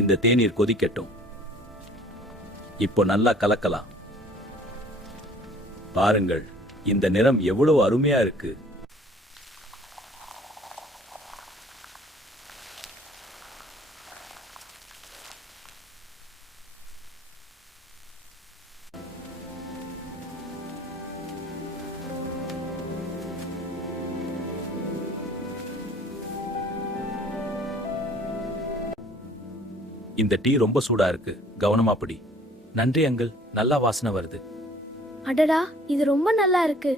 இந்த தேநீர் கொதிக்கட்டும். இப்போ நல்லா கலக்கலாம். பாருங்கள், இந்த நிறம் எவ்வளவு அருமையா இருக்கு. இந்த டீ ரொம்ப சூடா இருக்கு. கவனமா பிடி. நன்றி அங்கிள், நல்லா வாசனை வருது. அடடா, இது ரொம்ப நல்லா இருக்கு.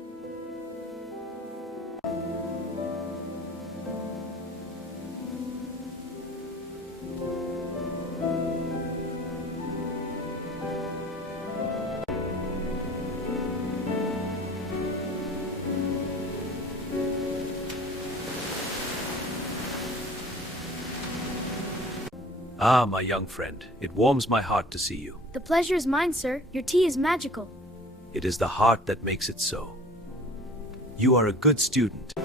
Ah, my young friend, it warms my heart to see you. The pleasure is mine, sir. Your tea is magical. It is the heart that makes it so. You are a good student.